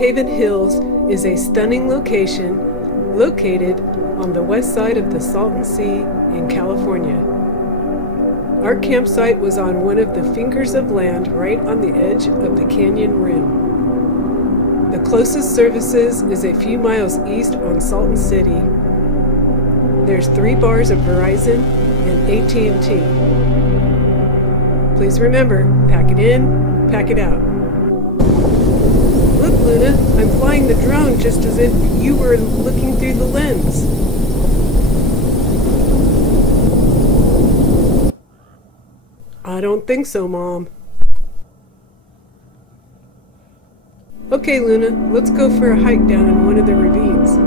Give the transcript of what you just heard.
TruckHaven Hills is a stunning location located on the west side of the Salton Sea in California. Our campsite was on one of the fingers of land right on the edge of the canyon rim. The closest services is a few miles east on Salton City. There's 3 bars of Verizon and AT&T. Please remember, pack it in, pack it out. Look, Luna, I'm flying the drone just as if you were looking through the lens. I don't think so, Mom. Okay, Luna, let's go for a hike down in one of the ravines.